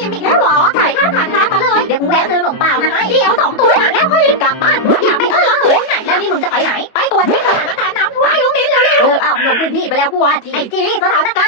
ยิ้มอีกแล้วเหรอถ่ายท่าทางมาเลยเดี๋ยวแวะซื้อขนมเปล่ามาให้เดี๋ยว2 ตัวแล้วค่อยรีบกลับบ้านอยากไปไหนแล้วนี่มึงจะไปไหนไปตรวจที่สถานการณ์น้ำท่วมให้ลุงนิดเร็วเอาลงพื้นที่ไปแล้วผู้ว่าไอ้จีสถานการณ์